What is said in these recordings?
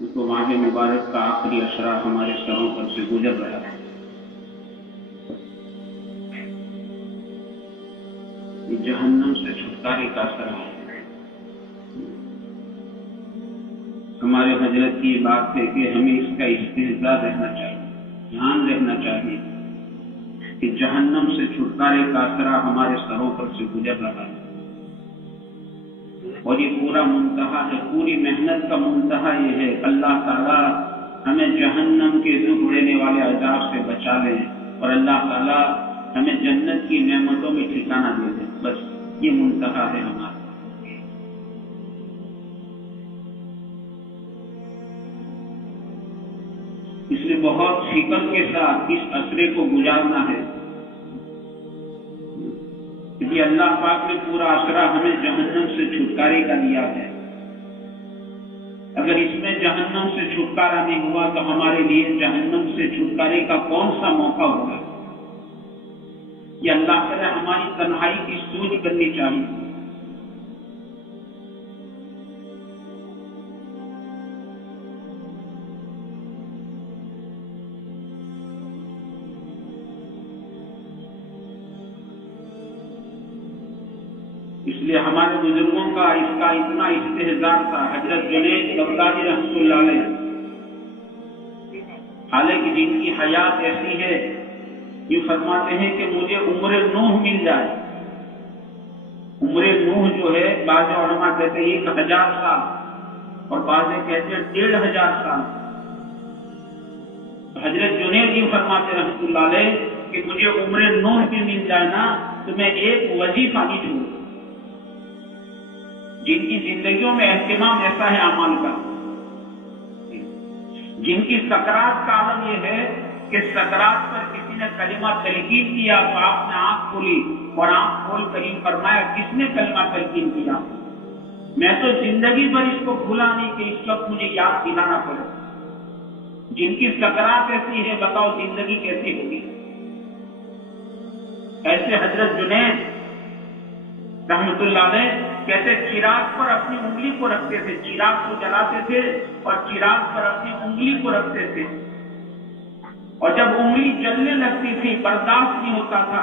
تو ماہ مبارک کا آخری اشرا ہمارے سروں پر سے گزر رہا ہے. جہنم سے چھٹکارے کا اشرا ہے. ہمارے حضرت کی بات ہے کہ ہمیں اس کا استحضار رہنا چاہیے، دھیان رہنا چاہیے کہ جہنم سے چھٹکارے کا اشرا ہمارے سروں پر سے گزر رہا ہے. اور یہ پورا منتہا ہے، پوری محنت کا منتہا یہ ہے اللہ تعالیٰ ہمیں جہنم کے دکھ دینے والے عذاب سے بچا لے اور اللہ تعالیٰ ہمیں جنت کی نعمتوں میں ٹھکانہ دے دے. بس یہ منتہا ہے ہمارا. اس لیے بہت فکر کے ساتھ اس عصرے کو گزارنا ہے کہ اللہ پاک نے پورا عصرہ ہمیں جہنم سے چھٹکارے کا دیا ہے. اگر اس میں جہنم سے چھٹکارا نہیں ہوا تو ہمارے لیے جہنم سے چھٹکارے کا کون سا موقع ہوگا؟ یہ اللہ تعالیٰ ہماری تنہائی کی سوچ کرنی چاہیے. اس لیے ہمارے بزرگوں کا اس کا اتنا استحضار تھا. حضرت جنید بغدادی رحمۃ اللہ علیہ حالانکہ جن کی حیات ایسی ہے یہ فرماتے ہیں کہ مجھے عمر نوح مل جائے. عمر نوح جو ہے بعض علماء کہتے ہیں 1000 سال اور بعض کہتے ہیں 1500 سال. حضرت جنید یہ فرماتے رحمۃ اللہ علیہ کہ مجھے عمر نوح بھی مل جائے نا تو میں ایک وظیفہ نہیں چھوڑوں. جن کی زندگیوں میں اہتمام ایسا ہے اعمال کا، جن کی سکرات کا عالم یہ ہے کہ سکرات پر کسی نے کلمہ تلقین کیا تو آپ نے آنکھ کھولی اور آنکھ کھول کر یہ فرمایا کس نے کلمہ تلقین کیا؟ میں تو زندگی بھر اس کو بھولا نہیں کہ اس وقت مجھے یاد دلانا پڑے. جن کی سکرات ایسی ہے بتاؤ زندگی کیسی ہوگی؟ ایسے حضرت جنید رحمۃ اللہ علیہ کہتے چراغ پر اپنی انگلی کو رکھتے تھے، چراغ کو جلاتے تھے اور چراغ پر اپنی انگلی کو رکھتے تھے، اور جب انگلی جلنے لگتی تھی برداشت نہیں ہوتا تھا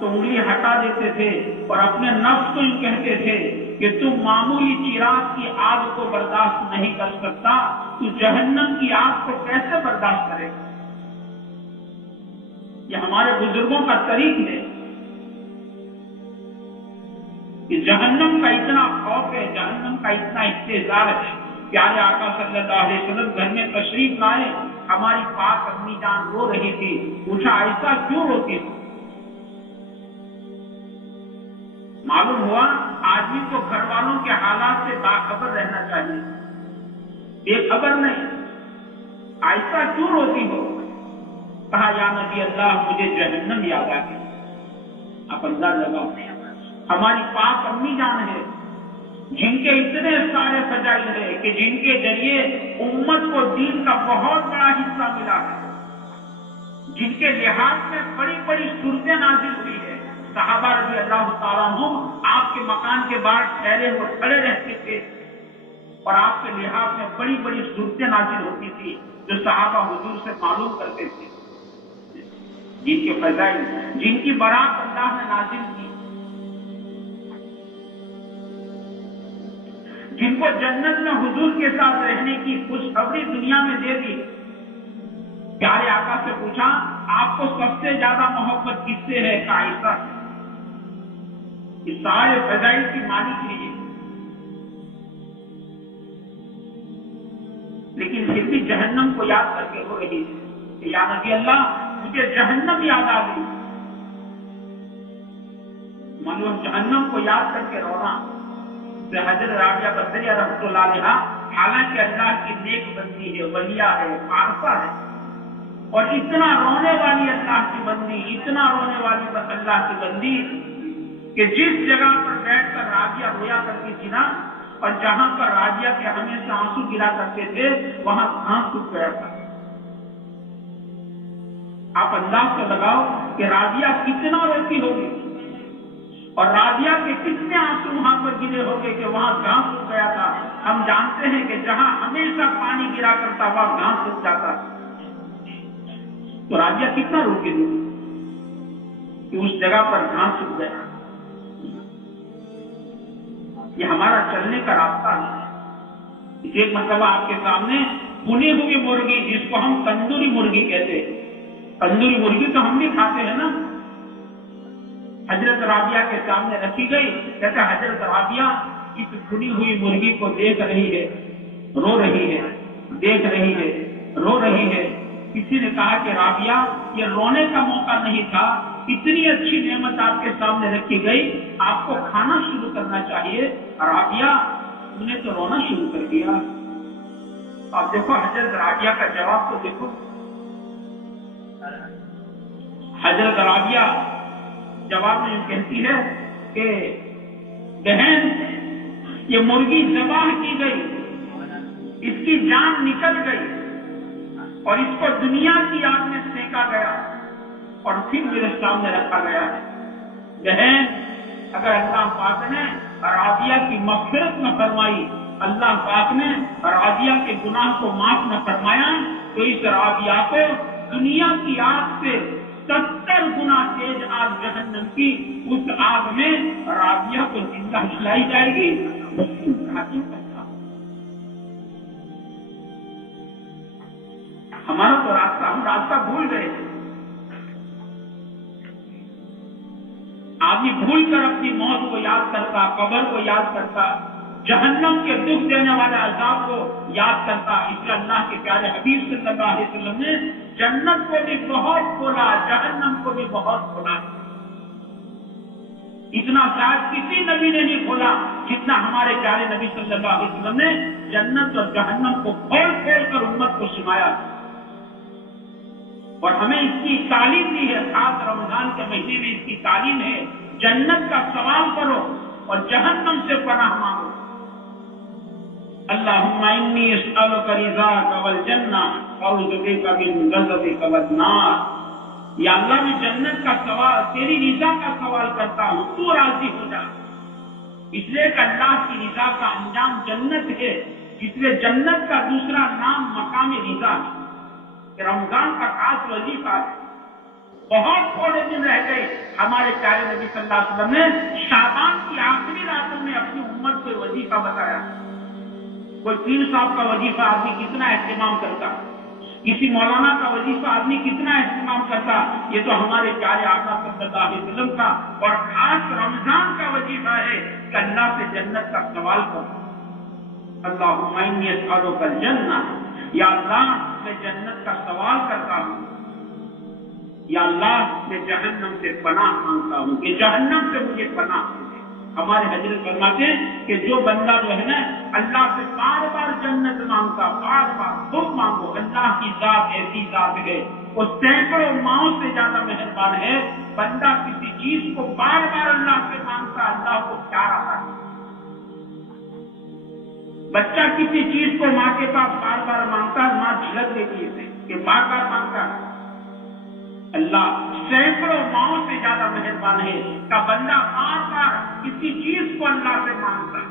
تو انگلی ہٹا دیتے تھے اور اپنے نفس کو یوں کہتے تھے کہ تم معمولی چراغ کی آگ کو برداشت نہیں کر سکتا تو جہنم کی آگ کو کیسے برداشت کرے گا؟ یہ ہمارے بزرگوں کا طریق ہے کہ جہنم کا اتنا خوف ہے، جہنم کا اتنا استحضار ہے. پیارے آقا صلی اللہ علیہ وسلم گھر میں تشریف لائے، ہماری پاک امی جان رو رہی تھی. پوچھا ایسا کیوں روتی ہو؟ معلوم ہوا آدمی کو گھر والوں کے حالات سے باخبر رہنا چاہیے، بے خبر نہیں. ایسا کیوں روتی ہو؟ کہا یا نبی اللہ مجھے جہنم یاد آ گئی. آپ انداز لگاؤ ہماری پاک امی جان ہے جن کے اتنے سارے فضائل ہے کہ جن کے ذریعے امت کو دین کا بہت بڑا حصہ ملا ہے، جن کے لحاظ میں بڑی بڑی صورتیں نازل ہوئی ہے. صحابہ رضی اللہ تعالیٰ عنہ آپ کے مکان کے باہر ٹھہرے ہوئے کھڑے رہتے تھے اور آپ کے لحاظ میں بڑی بڑی صورتیں نازل ہوتی تھی جو صحابہ حضور سے معلوم کرتے تھے. جن کے فضائل، جن کی برات اللہ نے نازل کی، جن کو جنت میں حضور کے ساتھ رہنے کی خوشخبری دنیا میں دے دی. پیارے آقا سے پوچھا آپ کو سب سے زیادہ محبت کس سے ہے؟ عائشہ سے. اس سارے فضائل کی مالک ہے یہ، لیکن پھر بھی جہنم کو یاد کر کے رو رہی ہے کہ یا نبی اللہ مجھے جہنم یاد آ گئی. معلوم جہنم کو یاد کر کے رونا. حضرت رابعہ بدریہ رحمۃ اللہ علیہ حالانکہ اللہ کی نیک بندی ہے، ولیہ ہے، عارفہ ہے، اور اتنا رونے والی اللہ کی بندی، اتنا رونے والی اللہ کی بندی کہ جس جگہ پر بیٹھ کر رابعہ رویا کرتی تھی نا اور جہاں پر رابعہ کے ہمیشہ آنسو گرا کرتے تھے وہاں گھاس سوکھ گیا تھا. آپ انداز سے لگاؤ کہ رابعہ کتنا روتی ہوگی اور رابعہ کے کتنے آنسو وہاں پر گرے ہو گئے کہ وہاں گھاس سوکھ گیا تھا. ہم جانتے ہیں کہ جہاں ہمیشہ پانی گرا کرتا وہاں گھاس سوکھ جاتا. تو رابعہ کتنا رو کے دی کہ اس جگہ پر گھاس سوکھ گیا. یہ ہمارا چلنے کا راستہ ہے. ایک مرتبہ آپ کے سامنے بنی ہوئی مرغی جس کو ہم تندوری مرغی کہتے ہیں, تندوری مرغی تو ہم بھی کھاتے ہیں نا, حضرت رابعہ کے سامنے رکھی گئی. کہتا حضرت رابعہ اس بنی ہوئی مرغی کو دیکھ رہی ہے, رو رہی ہے, دیکھ رہی ہے, رو رہی ہے. کسی نے کہا کہ رابعہ یہ رونے کا موقع نہیں تھا, اتنی اچھی نعمت آپ کے سامنے رکھی گئی, آپ کو کھانا شروع کرنا چاہیے. رابعہ تم نے تو رونا شروع کر دیا. آپ دیکھو حضرت رابعہ کا جواب تو دیکھو. حضرت رابعہ جواب میں کہتی ہے کہ بہن یہ مرغی ذبح کی گئی, اس کی جان نکل گئی اور اس کو دنیا کی آگ میں سینکا گیا اور پھر میرے سامنے رکھا گیا ہے. بہن اگر اللہ پاک نے رابعہ کی مغفرت نہ فرمائی, اللہ پاک نے رابعہ کے گناہ کو معاف نہ فرمایا, تو اس رابعہ کو دنیا کی آگ سے 70 گنا تیز آگ جہنم کی اس آگ میں رابعہ کو زندہ جلائی جائے گی. ہمارا تو راستہ, ہم راستہ بھول گئے. آدمی بھول کر اپنی موت کو یاد کرتا, قبر کو یاد کرتا, جہنم کے دکھ دینے والے عذاب کو یاد کرتا. اس لیے اللہ کے پیارے حبیب صلی اللہ علیہ وسلم نے جنت کو بھی بہت کھولا, جہنم کو بھی بہت کھولا. اتنا شاید کسی نبی نے نہیں کھولا جتنا ہمارے پیارے نبی صلی اللہ علیہ وسلم نے جنت اور جہنم کو کھول کھول کر امت کو سنایا. اور ہمیں اس کی تعلیم دی ہے, خاص رمضان کے مہینے میں اس کی تعلیم ہے. جنت کا سوال کرو اور جہنم سے پناہ مانگو. اللہم انی اسألک رضاک والجنہ اعوذ بک من غضبک والنار. یا اللہ میں جنت کا سوال, تیری رضا کا سوال کرتا ہوں, تو راضی ہو جا. اس لیے کہ اللہ کی رضا کا انجام جنت ہے, اس لیے جنت کا دوسرا نام مقام رضا ہے. رمضان کا خاص وظیفہ ہے. بہت تھوڑے دن رہ گئے, ہمارے پیارے نبی صلی اللہ علیہ وسلم نے شعبان کی آخری راتوں میں اپنی امت کو وظیفہ بتایا. کوئی پیر صاحب کا وظیفہ آدمی کتنا اہتمام کرتا, کسی مولانا کا وظیفہ آدمی کتنا اہتمام کرتا. یہ تو ہمارے پیارے آقا صلی اللہ علیہ وسلم کا اور خاص رمضان کا وظیفہ ہے کہ اللہ سے جنت کا سوال کرو. اللہم انی اسألک الجنہ, یا اللہ میں جنت کا سوال کرتا ہوں, یا اللہ میں جہنم سے پناہ مانگتا ہوں کہ جہنم سے مجھے پناہ دے. ہمارے حضرت فرماتے ہیں کہ جو بندہ جو ہے نا اللہ سے بار بار جنت مانگتا, بار بار خوب مانگو. اللہ کی ذات ایسی ذات ہے, وہ سینکڑوں ماؤں سے زیادہ مہربان ہے. بندہ کسی چیز کو بار بار اللہ سے مانگتا, اللہ کو پیار آتا ہے. بچہ کسی چیز کو ماں کے پاس بار بار مانگتا ہے, ماں جھلک دیتی ہے کہ بار بار مانگتا ہے. اللہ سینکڑوں ماؤں سے زیادہ مہربان ہے کہ بندہ بار بار کسی چیز کو اللہ سے مانگتا ہے,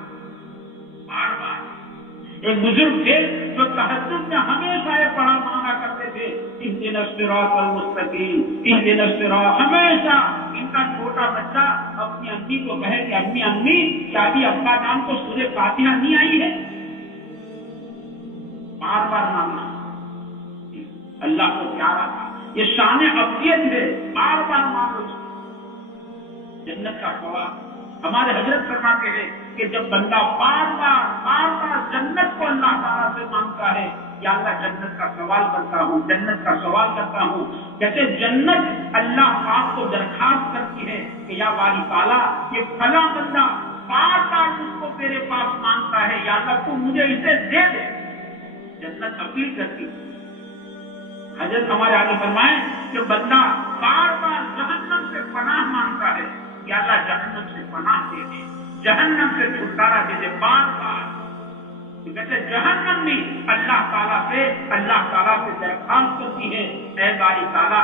بار بار. ایک بزرگ تھے جو تہجد میں ہمیشہ یہ پڑھا مانگا کرتے تھے, اہدنا الصراط المستقیم, اہدنا الصراط. ہمیشہ ان کا چھوٹا بچہ اپنی امی کو کہے کہ امی امی کیا ابھی ابا جان کو سورہ فاتحہ نہیں آئی ہے, بار بار مانگنا. اللہ کو پیارا تھا, یہ شان ابدیت ہے, بار بار مانگو. جنت کا سوال ہمارے حضرت فرماتے ہیں کہ جب بندہ بار بار جنت کو اللہ تعالیٰ سے مانگتا ہے, یا اللہ جنت کا سوال کرتا ہوں, جنت کا سوال کرتا ہوں. جیسے جنت اللہ پاک کو درخواست کرتی ہے کہ یا باری تعالیٰ یہ فلاں بندہ بار بار اس کو تیرے پاس مانگتا ہے, یا اللہ تو مجھے اسے دے دے. جنت اپیل کرتی ہے. حضرت ہمارے آگے فرمائیں کہ بندہ بار بار جہنم سے پناہ مانگتا ہے, یا اللہ جہنم سے پناہ دے دے, جہنم سے چھٹکارا دے دے. بار بار کہتے جہنم بھی اللہ تعالیٰ سے درخواست کرتی ہے, اے باری تعالیٰ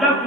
10